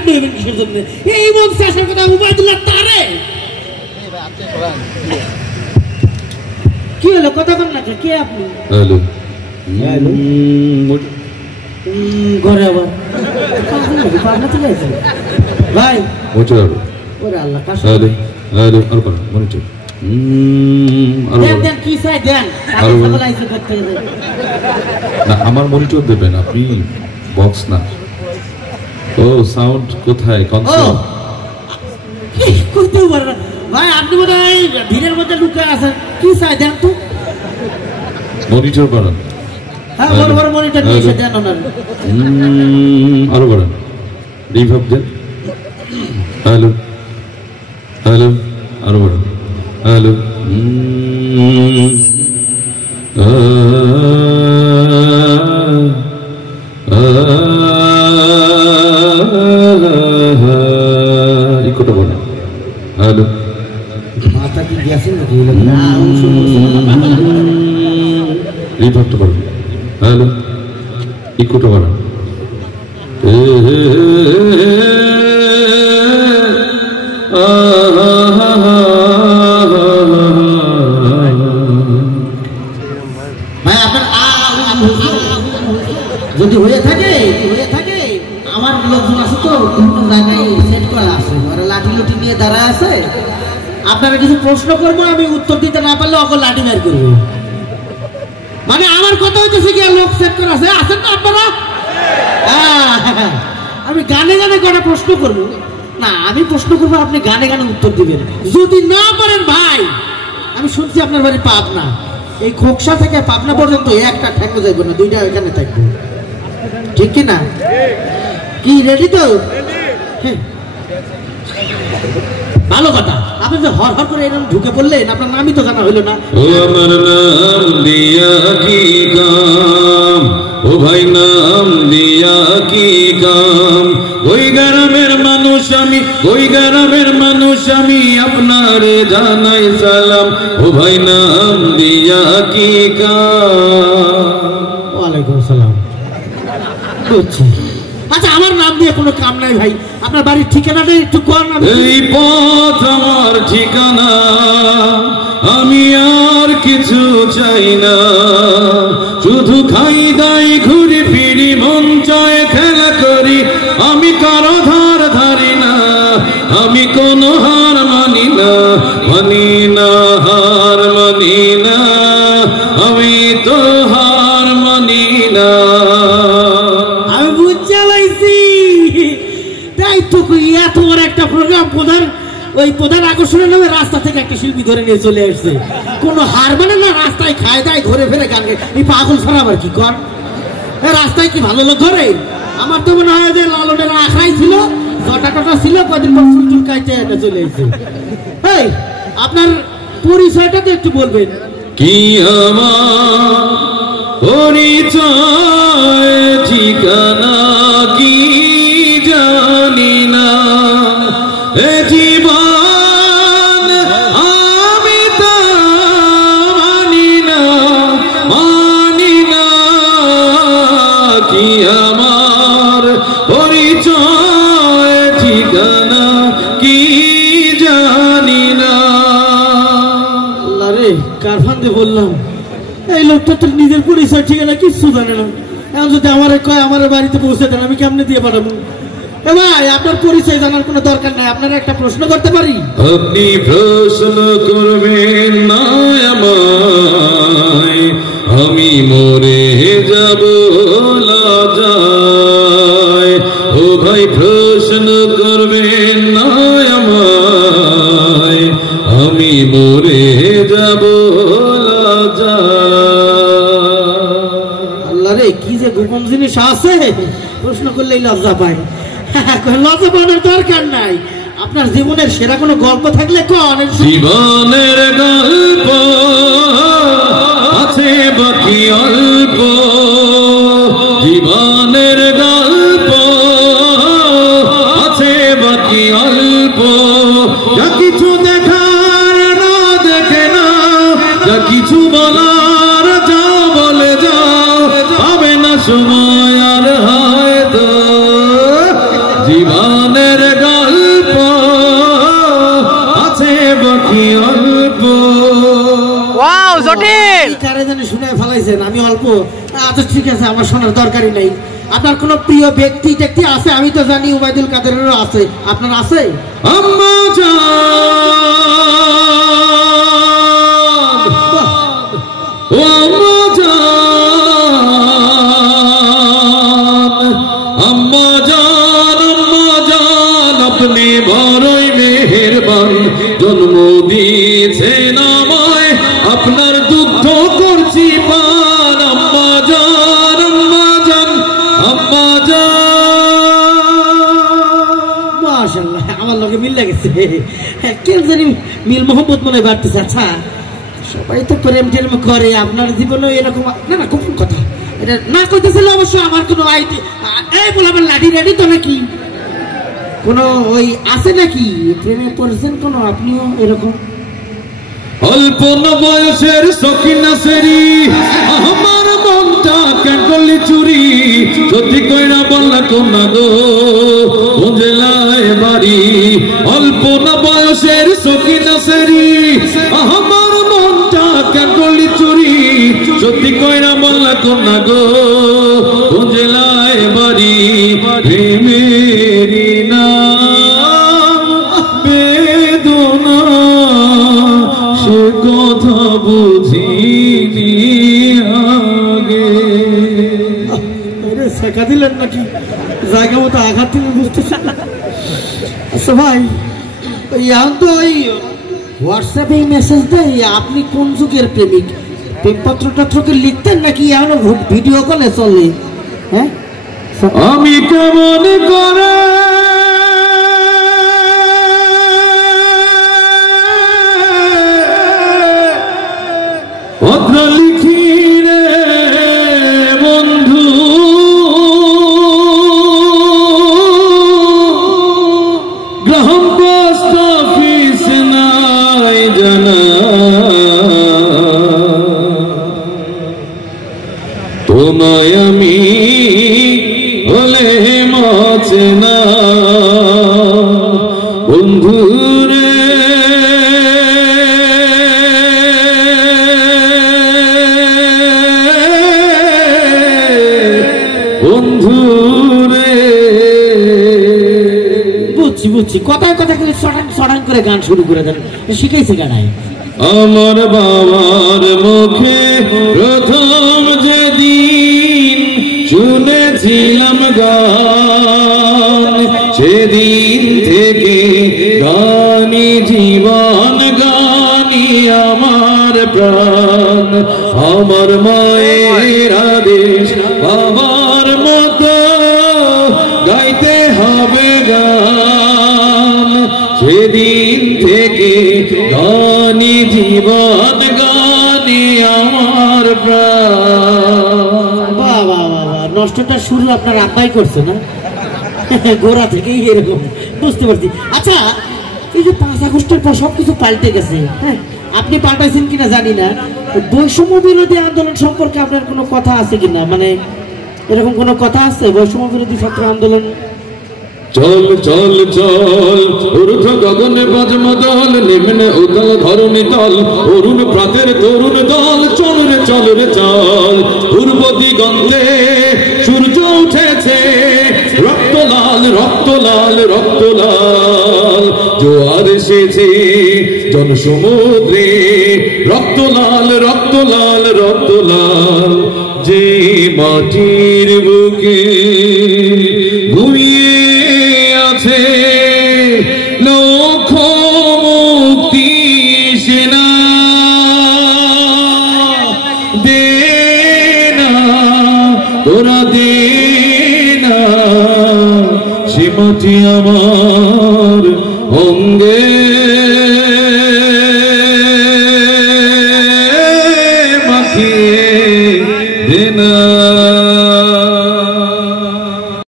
আপনি হইবেন কিসের জন্য? এই মঞ্চে আসার কথা উবাইদুল্লাহ তারে কি হলো কথা বল না কে আপনি? হ্যালো ঘরে আবার পাবনা চলে আসে ভাই মোটে আরো ওরে আল্লাহ কাশ হ্যালো হ্যালো আর কোন মনিটর দেন দেন কি চাই দেন আগে সকালে আইছে করতে না আমার মনিটর দেবেন আপনি বক্স না ও সাউন্ড কোথায় কনসোল করতে পারে ভাই আপনি বোধহয় ভিড়ের মধ্যে লুকে আছেন কি চাই দেন তো মনিটর বাড়ান হ্যাঁ বড় বড় মনিটর দিয়েছে দেন ওনার আরো বাড়ান রিভার্ব দেন হ্যালো হ্যালো আরো বাড়ান হ্যালো ইকোটা বলেন হ্যালো মাথা কি গেছে নাকি রিভার্বটা বাড়ান হ্যালো ইকোটা বাড়ান ভাই আপনার যদি হয়ে থাকে আমার লোকজন আছে তো বিভিন্ন জায়গায় সেট করা আছে ওরা লাঠি লুটি নিয়ে দাঁড়ায় আছে আপনারা কিছু প্রশ্ন করবো আমি উত্তর দিতে না পারলে অকল লাঠি বের করবো মানে আমার কথা হইতেছে কি লোক সেট করা আছে আছেন না আপনারা আমি গানে গানে কটা প্রশ্ন করবো না আমি প্রশ্ন করবো আপনি গানে গানে উত্তর দিবেন যদি না পারেন ভাই আমি শুনছি আপনার বাড়ি পাবনা এই খোকসা থেকে পাবনা পর্যন্ত একটা ঠেঙ্গো যাইব না দুইটা এখানে থাকবো ঠিক কি না কি রেডি তো হ্যাঁ ভালো কথা আপনি যে হর হর করে এরকম ঢুকে পড়লেন আপনার নামই তো জানা হইলো না ও আমার নাম দিয়া কি কাম ও ভাই নাম দিয়া কি কাম ওই গ্রামের মানুষ আমি আপনারে জানাই সালাম ও ভাই নাম দিয়া কি কাম ওয়ালাইকুম আসসালাম বুঝছি আচ্ছা আমার নাম দিয়ে কোনো কাম নাই ভাই আপনার বাড়ির ঠিকানাটা একটু কোন নাম এই পথ আমার ঠিকানা আমি আর কিছু চাই না শুধু খাই দাই ঘুরি ফিরি মন চায় খেলা করি আমি কারো ধার ধারি না আমি কোনো হার মানি না হার মানি না আমি তো হার মানি না আমি বুঝতে পারছি তাই তো এত বড় একটা প্রোগ্রাম প্রধান আকর্ষণের নামে রাস্তা থেকে একটা শিল্পী ধরে নিয়ে চলে আসছে কোনো হার মানে না রাস্তায় খায় দায় ঘুরে ফেরে গান এই পাগল ছাড়া আবার কি কর রাস্তায় কি ভালো লোক ধরে আমার তো মনে হয় যে লালনের আখড়াই ছিল জটা ছিল কদিন পর চুল কাইতে এটা চলে এসেছে এই আপনার পরিচয়টা তো একটু বলবেন কি আমার পরিচয় ঠিকানা কি জানি না এ জীবন আমি তা মানি না কি আমার পরিচয় ঠিকানা কি জানি না আল্লাহ রে কার ফান্দে বললাম এই লোকটা তো নিজের পরিচয় ঠিকানা কিচ্ছু জানে না এখন যদি আমার কয় আমার বাড়িতে পৌঁছে দেন আমি কেমনে দিয়ে পাঠাবো ভাই আপনার পরিচয় জানার কোনো দরকার নাই আপনারা একটা প্রশ্ন করতে পারি আপনি প্রশ্ন করবেন না আমায় আমি মরে যাব লজ্জায় ও ভাই প্রশ্ন করবেন না আমায় আমি মরে যাব আল্লাহ রে কি যে গোপন জিনিস আছে প্রশ্ন করলেই লজ্জা পায় লজ্জা পাওয়ার দরকার নাই আপনার জীবনের সেরা কোনো গল্প থাকলে কোন জীবনের গল্প আছে বাকি অল্প জীবনের গল্প আছে বাকি অল্প যা কিছু দেখার না দেখে না যা কিছু বলার যাও বলে যাও পাবে না সময় আর হয়তো জীবনে বলতেছেন আমি অল্প। আচ্ছা ঠিক আছে, আমার শোনার দরকারই নাই। আপনার কোনো প্রিয় ব্যক্তি টেক্তি আছে? আমি তো জানি উবাইদুল কাদেরেরও আছে, আপনার আছে? আম্মা জান, ও আম্মা জান, আম্মা জান, আম্মা জান, আপনি বড়ই মেহেরবান, জন্ম দিয়েছেন আমায়, আপনার দুগ্ধ করছি পান। আম্মা জান, আম্মা জান, আম্মা জান। মাশাআল্লাহ, আমার লগে মিল লাগেছে। কেন জানি মিল মোহাম্মদ মনে বাড়তেছে। আচ্ছা, সবাই তো প্রেম টেম করে, আপনার জীবনে এরকম না? না, গোপন কথা এটা না করতেছিল অবশ্য। আমার কোনো আইডি এই বলবেন লাঠি রেডি তো নাকি কোনো ওই আছে নাকি প্রেমে পড়ছেন কোনো আপনিও এরকম? অল্প বয়সের সখিনা সেরি আমার মনটা কেন করলি চুরি, সত্যি কইরা বললা তোমরা গো বুঝলায় বাড়ি। অল্প বয়সের সখিনা সেরি আমার মনটা কেন করলি চুরি, সত্যি কইরা বললা তোমরা গো বুঝলায় বাড়ি। প্রেমেরি নাম বেদনা, সে কথা বুঝিনি আগে। শেখা দিলেন নাকি? জায়গা মতো আঘাত দিলেন, বুঝতেছেন? আচ্ছা ভাই, এখন তো ওই হোয়াটসঅ্যাপে মেসেজ দেয়, আপনি কোন যুগের প্রেমিক? প্রেমপত্র টত্রকে লিখতেন নাকি এখন ভিডিও কলে চলে? হ্যাঁ, আমি কেমন করে পত্র লিখি রে বন্ধু, গ্রাম পোস্ট অফিস নাই জানা, তোমায় আমি বলে মাছে না বন্ধু রে। বন্ধু রে, বুঝছি বুঝছি, কথায় কথা করে সটাং সটাং করে গান শুরু করে দেন। শিখাইছে গানায়? আমার বাবার মুখে প্রথম যেদিন শুনেছিলাম গান, সেদিন থেকে গানি জীবন, গানি আমার প্রাণ। আমার মায়ের আদেশ বাবার মতো গাইতে হবে গান, সেদিন থেকে গানি জীবন, গানি আমার প্রাণ। বাহ বাহ বাহ বাহ, নষ্টটা শুরু আপনার আব্বাই করছে না? গোড়া থেকেই এরকম, বুঝতে পারছি। আচ্ছা, এই যে 5 আগস্টের পর সবকিছু পাল্টে গেছে, হ্যাঁ, আপনি পাল্টাইছেন কিনা জানি না। বৈষম্য বিরোধী আন্দোলন সম্পর্কে আপনার কোনো কথা আছে কিনা? মানে এরকম কোনো কথা আছে বৈষম্য বিরোধী ছাত্র আন্দোলন? চল চল চল ঊর্ধ্ব গগনে বাজমদল, নিম্নে উদল ধরণী তল, অরুণ প্রাতের তরুণ দল। চল রে চল রে চল, পূর্ব দিগন্তে সূর্য উঠেছে, রক্ত লাল রক্ত লাল রক্ত লাল। জোয়ার এসেছে জনসমুদ্রে, রক্ত লাল রক্ত লাল রক্ত লাল। যে মাটির বুকে ঘুমিয়ে আছে লক্ষ মুক্তি সেনা, দে না তোরা দে না, সে মাটি আমার অঙ্গে